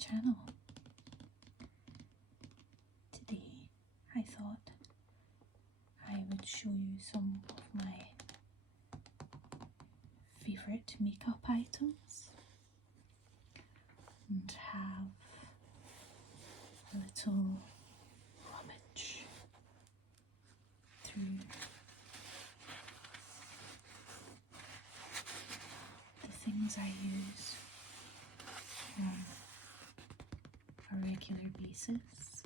channel. Today I thought I would show you some of my favourite makeup items and have a little rummage through the things I use on a regular basis.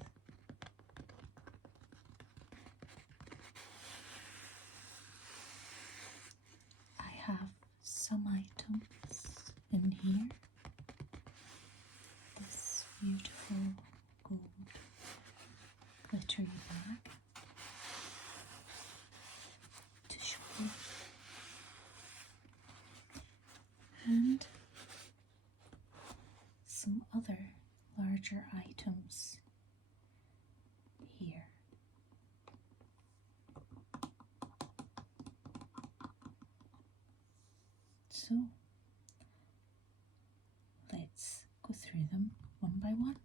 I have some items in here. This beautiful gold glittery bag to show you. And some other larger items here. So let's go through them one by one.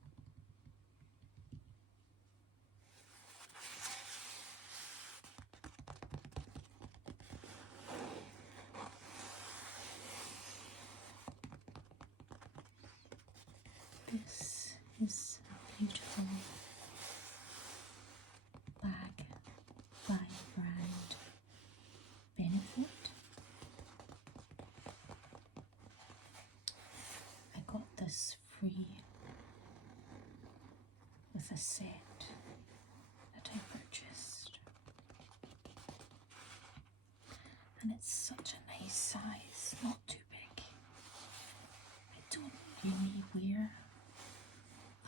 This is a beautiful bag by brand Benefit. I got this free with a set that I purchased, and it's such a nice size, not too big. I don't really wear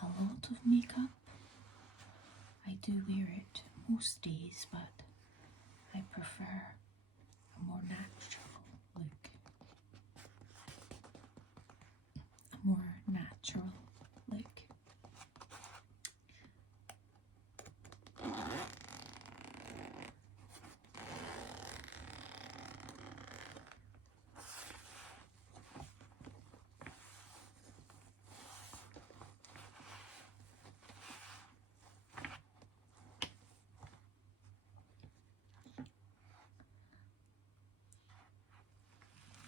a lot of makeup. I do wear it most days, but I prefer a more natural look. A more natural look.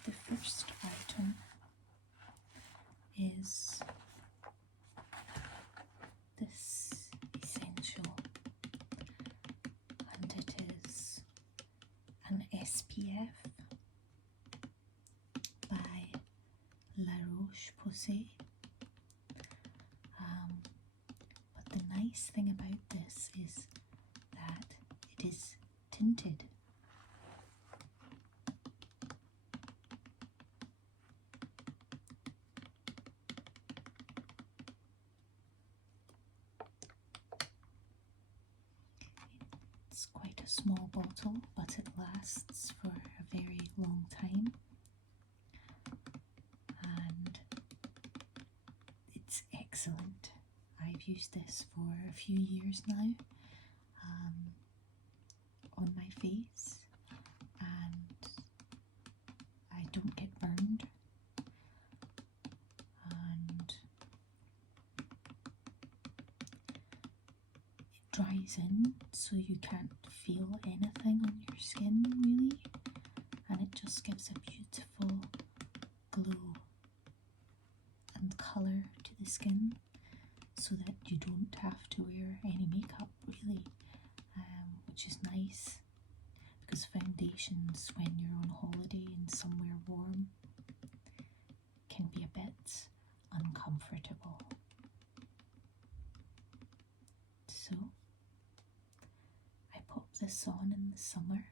The first item is this essential, and it is an SPF by La Roche-Posay. But the nice thing about this is that it is tinted. It's quite a small bottle, but it lasts for a very long time, and it's excellent. I've used this for a few years now on my face, and I don't get burned, and it dries in so you can't feel anything on your skin really, and it just gives a beautiful glow and colour to the skin, so that you don't have to wear any makeup really, which is nice, because foundations when you're on holiday and somewhere warm can be a bit uncomfortable. So I pop this on in the summer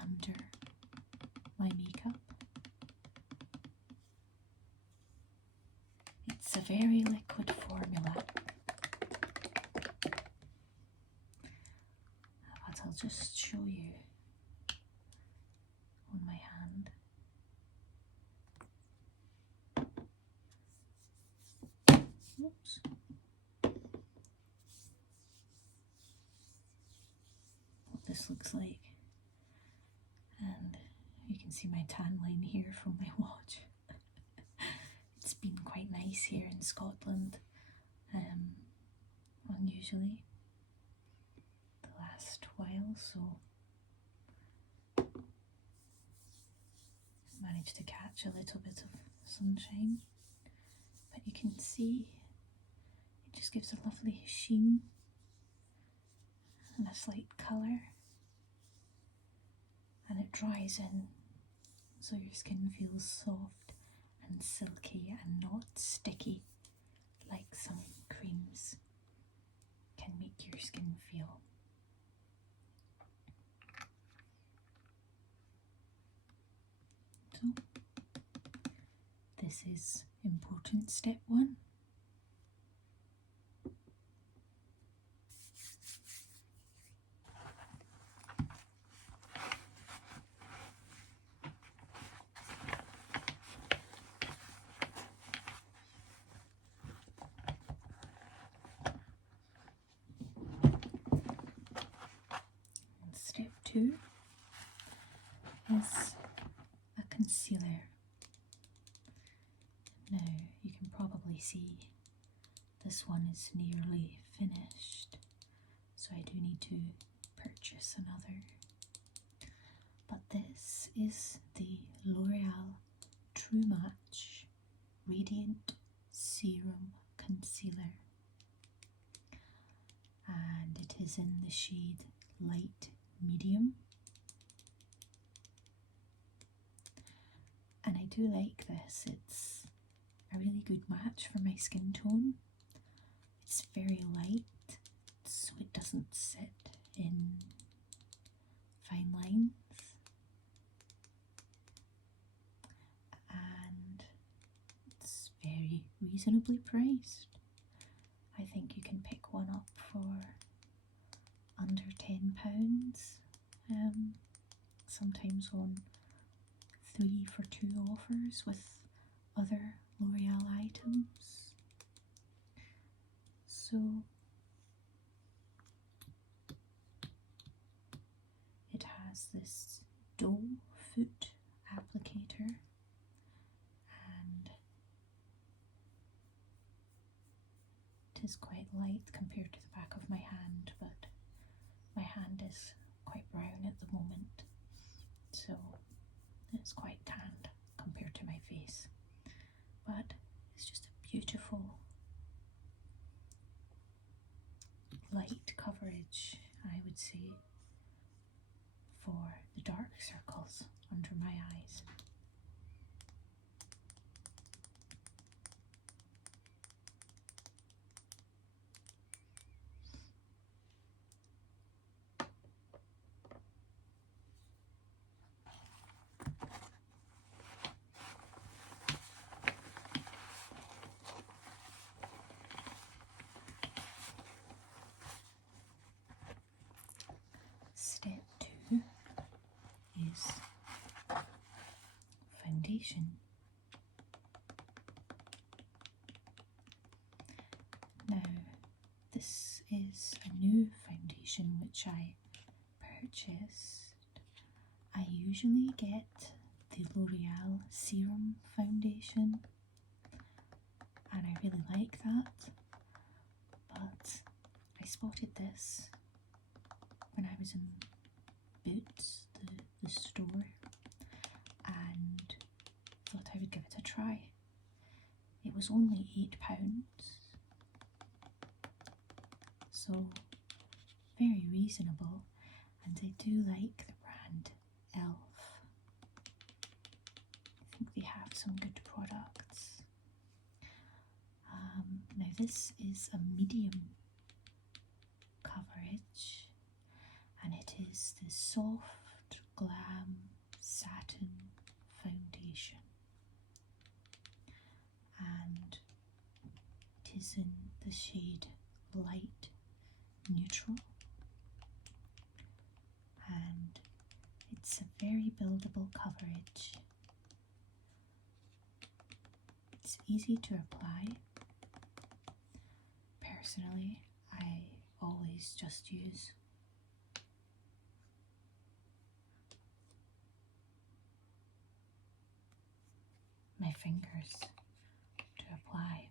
under my makeup. It's a very liquid formula, but I'll just show you on my hand. Oops. What this looks like, and you can see my tan line here from my watch. It's been quite nice here in Scotland, unusually the last while, so managed to catch a little bit of sunshine. But you can see it just gives a lovely sheen and a slight colour, and it dries in so your skin feels soft and silky and not sticky like some creams can make your skin feel. So this is important step 1. Step 2 is a concealer. Now you can probably see this one is nearly finished, so I do need to purchase another. But this is the L'Oreal True Match Radiant Serum Concealer, and it is in the shade Light Medium. And I do like this, it's a really good match for my skin tone. It's very light, so it doesn't sit in fine lines, and it's very reasonably priced. I think you can pick one up for under £10, sometimes on 3 for 2 offers with other L'Oreal items. So it has this doe foot applicator, and it is quite light compared to the back of my hand, but my hand is quite brown at the moment, so it's quite tanned compared to my face. But it's just a beautiful light coverage, I would say, for the dark circles under my eyes. Step 2 is foundation. Now, this is a new foundation which I purchased. I usually get the L'Oreal Serum Foundation, and I really like that, but I spotted this when I was in Boots, the store, and thought I would give it a try. It was only £8, so very reasonable, and I do like the brand Elf. I think they have some good products. Now this is a medium coverage, and it is the Soft Glam Satin Foundation, and it is in the shade Light Neutral, and it's a very buildable coverage. It's easy to apply. Personally, I always just use my fingers apply.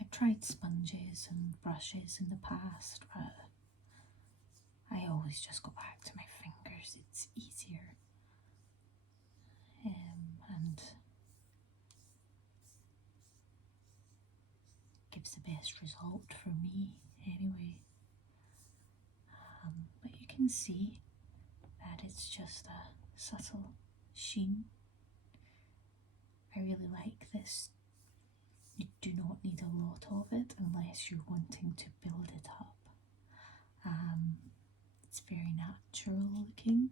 I've tried sponges and brushes in the past, but I always just go back to my fingers. It's easier. And gives the best result for me anyway. But you can see that it's just a subtle sheen. I really like this. You do not need a lot of it unless you're wanting to build it up. It's very natural looking,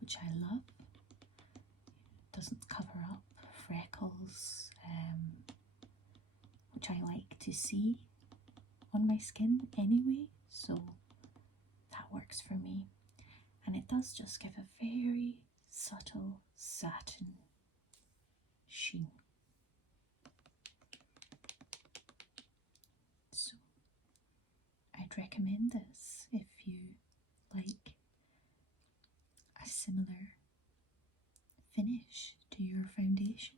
which I love. It doesn't cover up freckles, which I like to see on my skin anyway, so that works for me. And it does just give a very subtle satin sheen. So I'd recommend this if you like a similar finish to your foundation.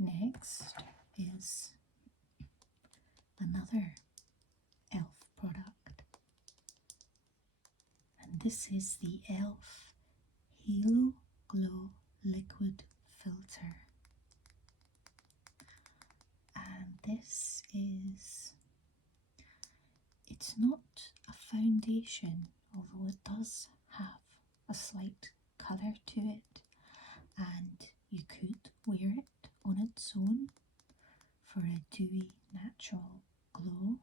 Next is another e.l.f. product, and this is the e.l.f. Halo Glow Liquid Filter. And this is, it's not a foundation, although it does have a slight colour to it, and you could wear it on its own for a dewy natural glow,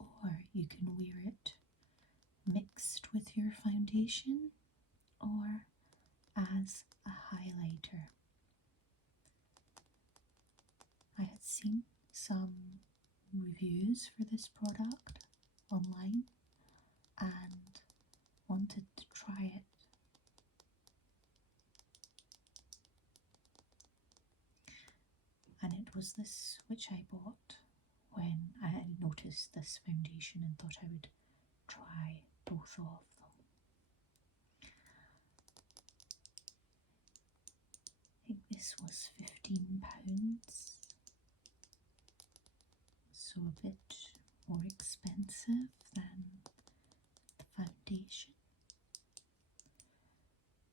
or you can wear it mixed with your foundation or as a highlighter. I had seen some reviews for this product online and wanted to try it. And it was this which I bought when I had noticed this foundation and thought I would try both of them. I think this was £15, so a bit more expensive than the foundation,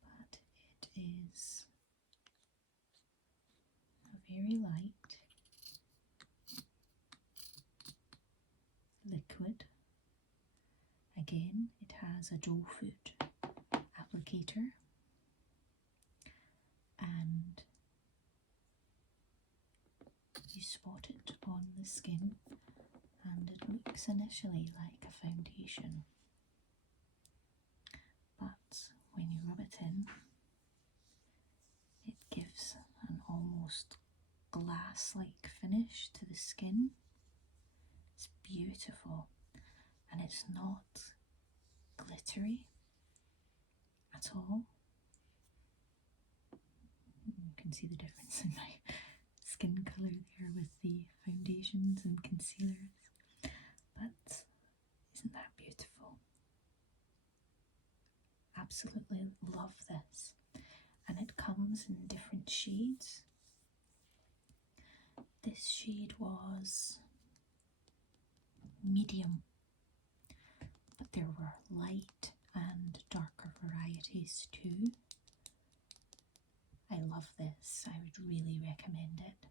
but it is a very light liquid. Again, it has a doe foot applicator, and you spot it on the skin, and it looks initially like a foundation, but when you rub it in, it gives an almost glass-like finish to the skin. It's beautiful, and it's not glittery at all. You can see the difference in my skin colour there with the foundations and concealers, but isn't that beautiful? Absolutely love this, and it comes in different shades. This shade was medium, but there were light and darker varieties too. I love this. I would really recommend it.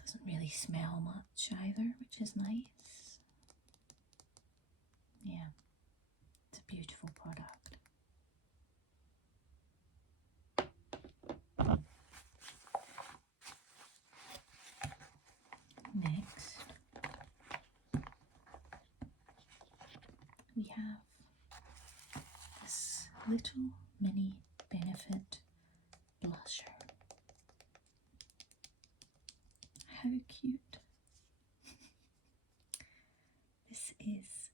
Doesn't really smell much either, which is nice. Yeah, it's a beautiful product. Next, we have this little mini Benefit blusher. How cute This is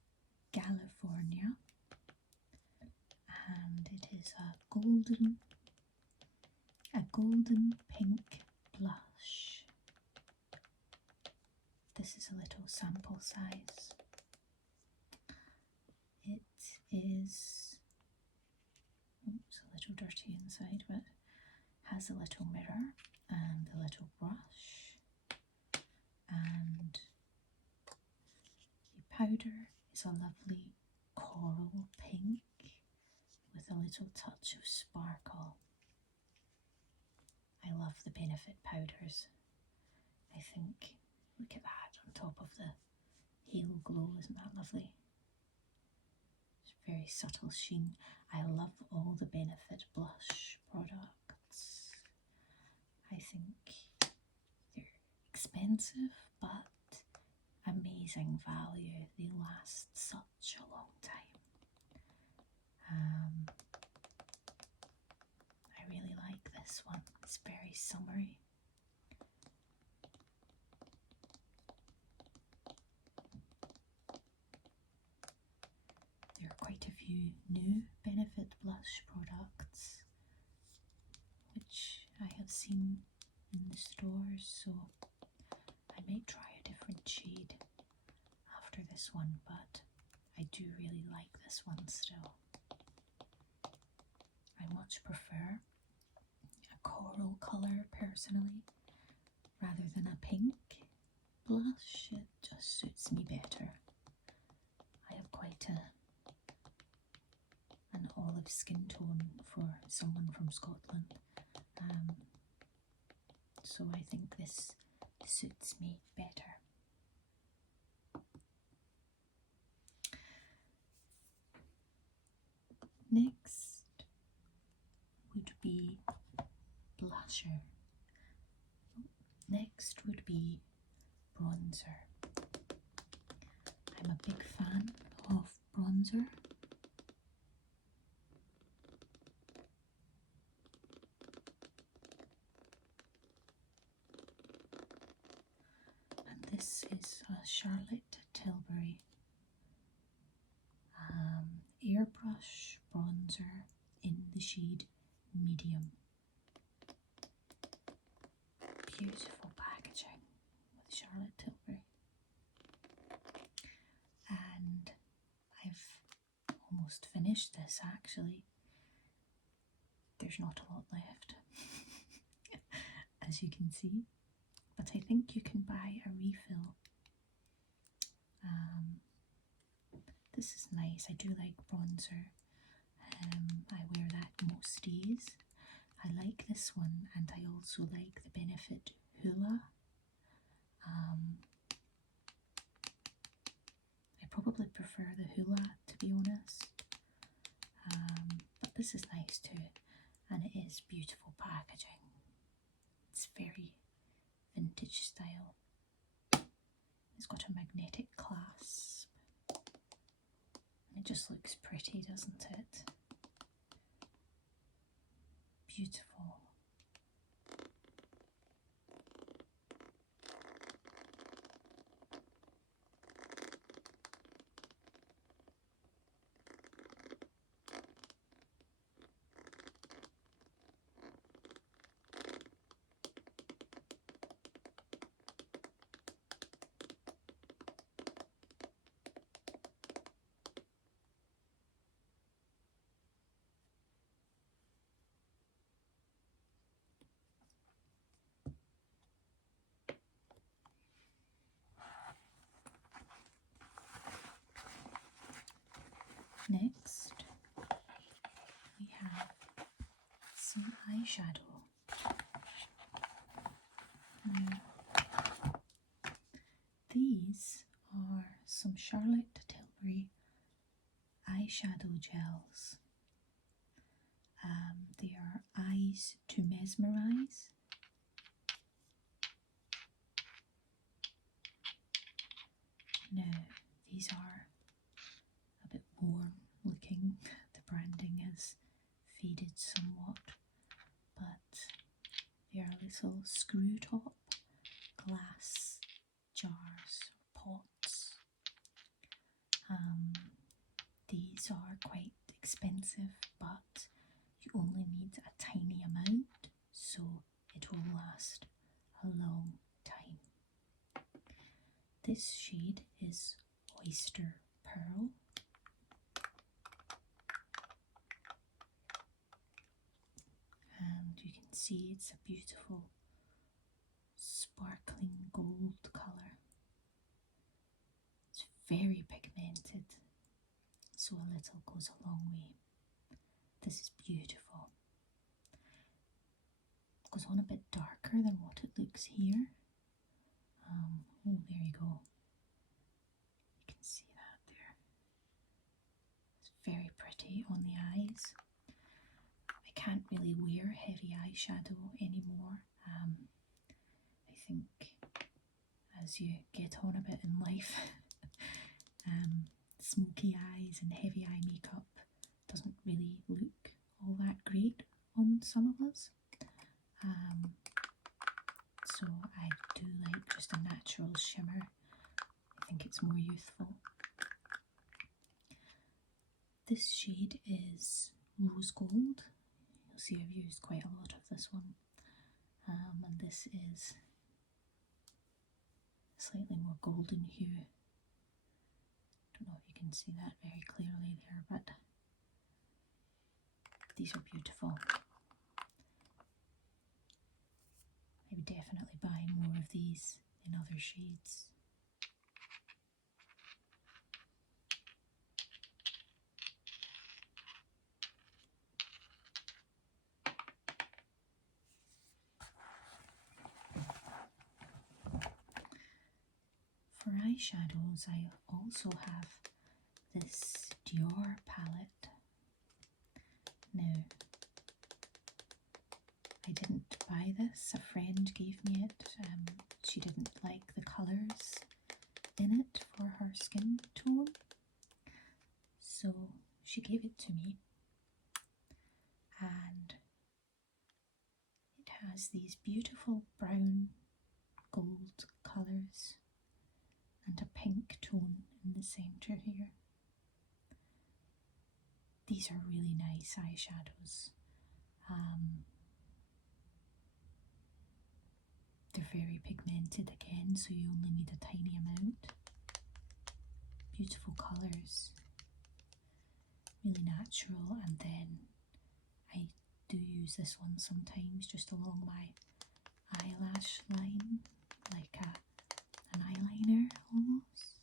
California, and it is a golden pink blush. This is a little sample size. It is, it's a little dirty inside, but has a little mirror and a little brush, and the powder is a lovely coral pink with a little touch of sparkle. I love the Benefit powders. I think, look at that on top of the Halo Glow, isn't that lovely? It's very subtle sheen. I love all the Benefit blush products. I think they're expensive but amazing value. They last such a long time. I really like this one. It's very summery. There are quite a few new Benefit blush products which I have seen in the stores, so I might try a different shade after this one, but I do really like this one still. I much prefer a coral colour personally rather than a pink blush. It just suits me better. I have quite an olive skin tone for someone from Scotland, so I think this suits me better. Next would be blusher. Next would be bronzer. I'm a big fan of bronzer. And this is a Charlotte Tilbury airbrush bronzer in the shade medium. Beautiful packaging with Charlotte Tilbury. And I've almost finished this actually. There's not a lot left, as you can see, but I think you can buy a refill. This is nice. I do like bronzer. I wear that most days. I like this one, and I also like the Benefit Hoola. I probably prefer the Hoola, to be honest, but this is nice too, and it is beautiful packaging. It's very vintage style. It's got a magnetic clasp, and it just looks pretty, doesn't it? Beautiful. Next, we have some eyeshadow. Now, these are some Charlotte Tilbury eyeshadow gels. They are Eyes to Mesmerize. Now, these are a bit worn looking. The branding is faded somewhat, but they are little screw top glass jars, pots, These are quite expensive, but you only need a tiny amount, so it will last a long time. This shade is Oyster Pearl. And you can see it's a beautiful sparkling gold colour. It's very pigmented, so a little goes a long way. This is beautiful. It goes on a bit darker than what it looks here. Oh, there you go. You can see that there. It's very pretty on the eyes. I can't really wear heavy eyeshadow anymore. I think as you get on a bit in life, smoky eyes and heavy eye makeup doesn't really look all that great on some of us. So I do like just a natural shimmer. I think it's more youthful. This shade is Rose Gold. You'll see I've used quite a lot of this one. And this is slightly more golden hue. Don't know if you can see that very clearly there, but these are beautiful. I would definitely buy more of these in other shades. For eyeshadows, I also have this Dior palette. Now, I didn't buy this, a friend gave me it. She didn't like the colours in it for her skin tone, so she gave it to me. And it has these beautiful brown gold colours and a pink tone in the centre here. These are really nice eyeshadows. They're very pigmented again, so you only need a tiny amount. Beautiful colours, really natural, and then I do use this one sometimes just along my eyelash line, like an eyeliner almost.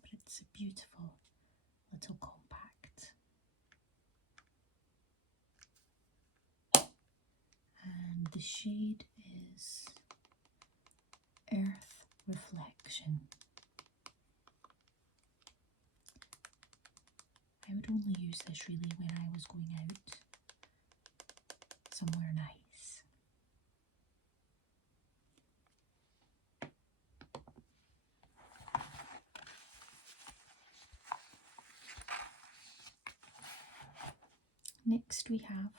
But it's a beautiful little compact. And the shade is Earth Reflection. I would only use this really when I was going out somewhere nice. Next we have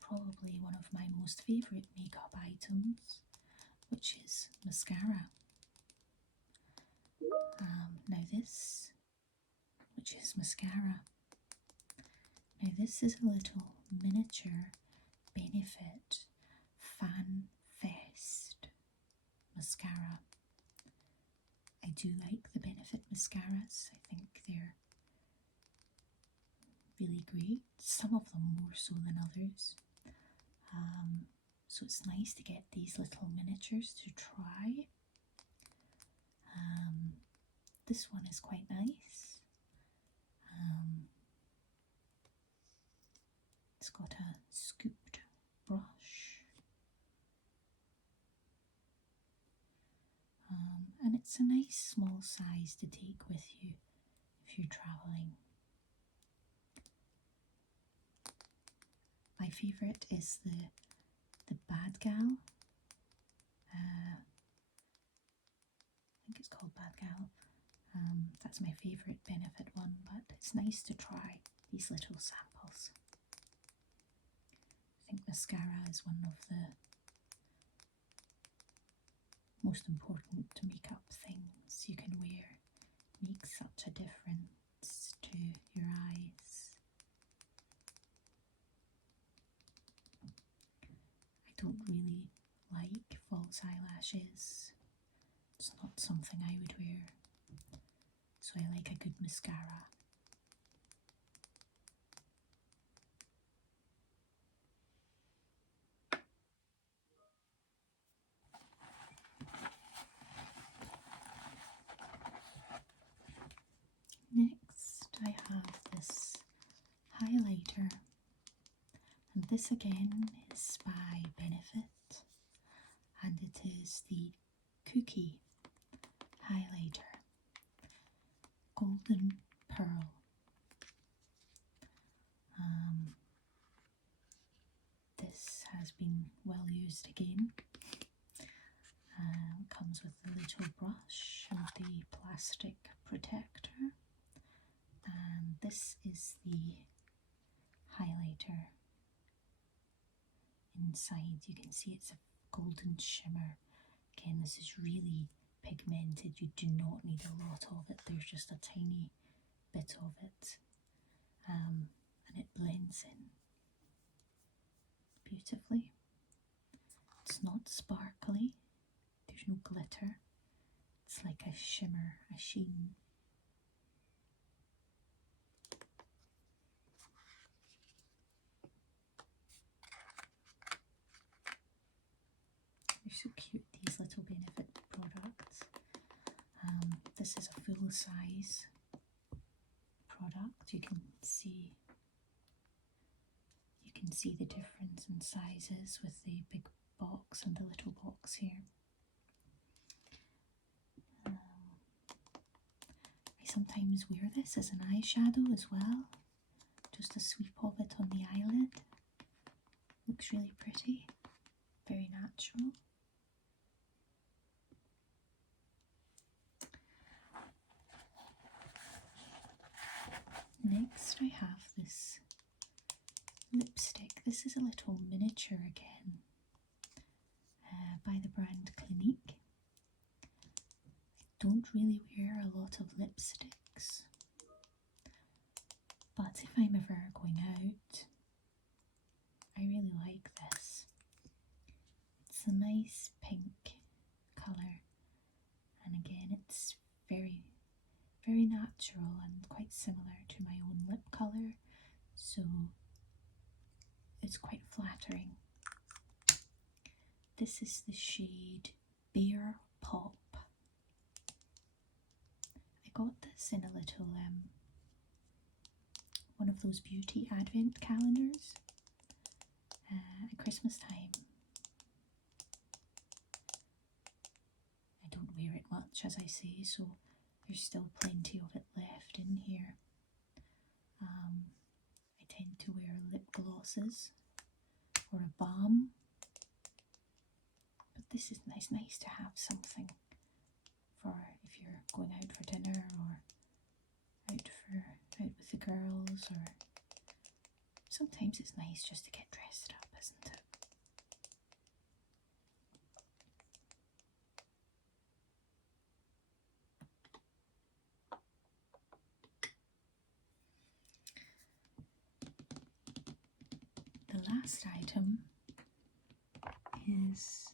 probably one of my most favourite makeup items, which is mascara. Now this, which is mascara. Now this is a little miniature Benefit Fan Fest mascara. I do like the Benefit mascaras. I think they're really great. Some of them more so than others. So it's nice to get these little miniatures to try. This one is quite nice. It's got a scooped brush. And it's a nice small size to take with you if you're travelling. My favourite is the Bad Gal. I think it's called Bad Gal. That's my favourite Benefit one, but it's nice to try these little samples. I think mascara is one of the most important makeup things you can wear. Make something I would wear, so I like a good mascara. Next I have this highlighter, and this again is by Benefit, and it is the Cookie highlighter, Golden Pearl. This has been well used again. Comes with the little brush and the plastic protector, and this is the highlighter. Inside you can see it's a golden shimmer. Again, this is really pigmented. You do not need a lot of it, there's just a tiny bit of it, and it blends in beautifully. It's not sparkly, there's no glitter, it's like a shimmer, a sheen. They're so cute, these little Benefit products. This is a full size product. You can see the difference in sizes with the big box and the little box here. I sometimes wear this as an eyeshadow as well, just a sweep of it on the eyelid. Looks really pretty, very natural. Next I have this lipstick. This is a little miniature again, by the brand Clinique. I don't really wear a lot of lipsticks, but if I'm ever going out, I really like this. It's a nice pink colour, and again it's very, very natural and quite similar to my own lip colour, so it's quite flattering. This is the shade Bear Pop. I got this in a little one of those beauty advent calendars at Christmas time. I don't wear it much, as I say, so there's still plenty of it left in here. I tend to wear lip glosses or a balm, but this is nice to have something for if you're going out for dinner or out with the girls, or sometimes it's nice just to get dressed up, isn't it? The last item is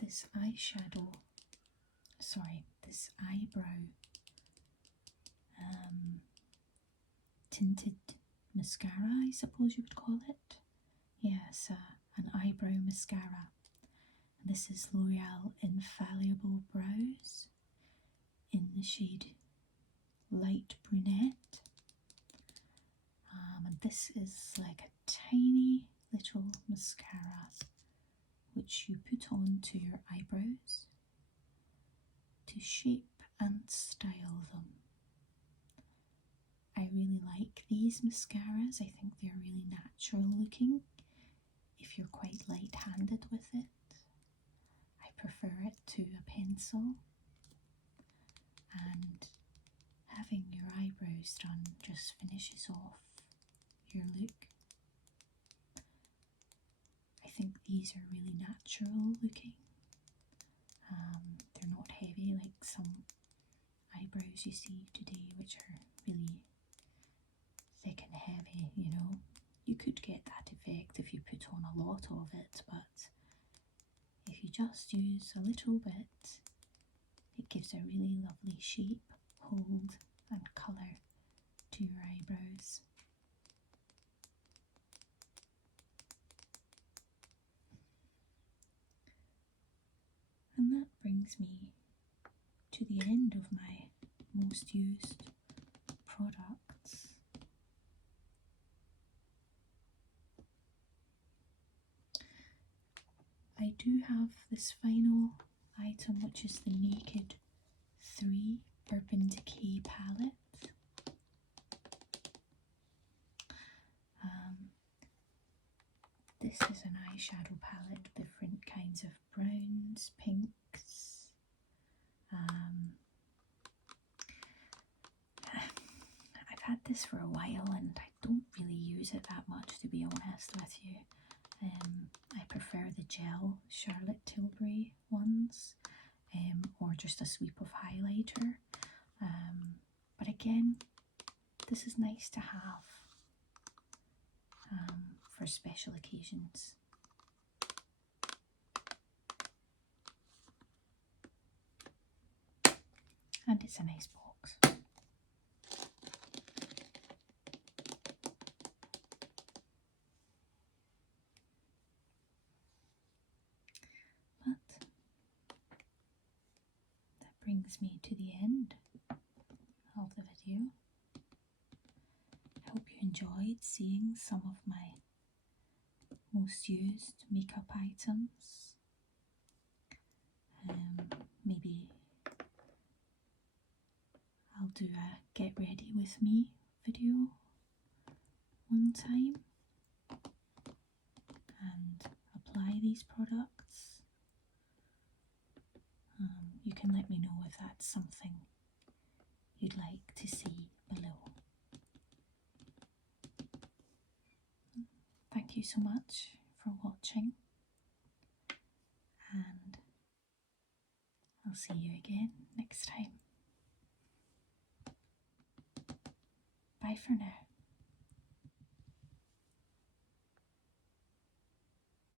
this this eyebrow tinted mascara, I suppose you would call it. Yes, an eyebrow mascara. And this is L'Oreal Infallible Brows in the shade Light Brunette. And this is like a tiny little mascara which you put onto your eyebrows to shape and style them. I really like these mascaras. I think they're really natural looking if you're quite light-handed with it. I prefer it to a pencil, and having your eyebrows done just finishes off your look. I think these are really natural looking. They're not heavy like some eyebrows you see today, which are really thick and heavy, you know. You could get that effect if you put on a lot of it, but if if you just use a little bit, it gives a really lovely shape, hold and colour to your eyebrows. And that brings me to the end of my most used products. I do have this final item, which is the Naked 3 Urban Decay palette. This is an eyeshadow palette, different kinds of browns, pinks. I've had this for a while and I don't really use it that much, to be honest with you. I prefer the gel Charlotte Tilbury ones, or just a sweep of highlighter. But again, this is nice to have for special occasions. And it's a nice box. But that brings me to the end of the video. I hope you enjoyed seeing some of my most used makeup items. Maybe I'll do a get ready with me video one time and apply these products. You can let me know if that's something you'd like to see below. Thank you so much for watching, and I'll see you again next time. Bye for now.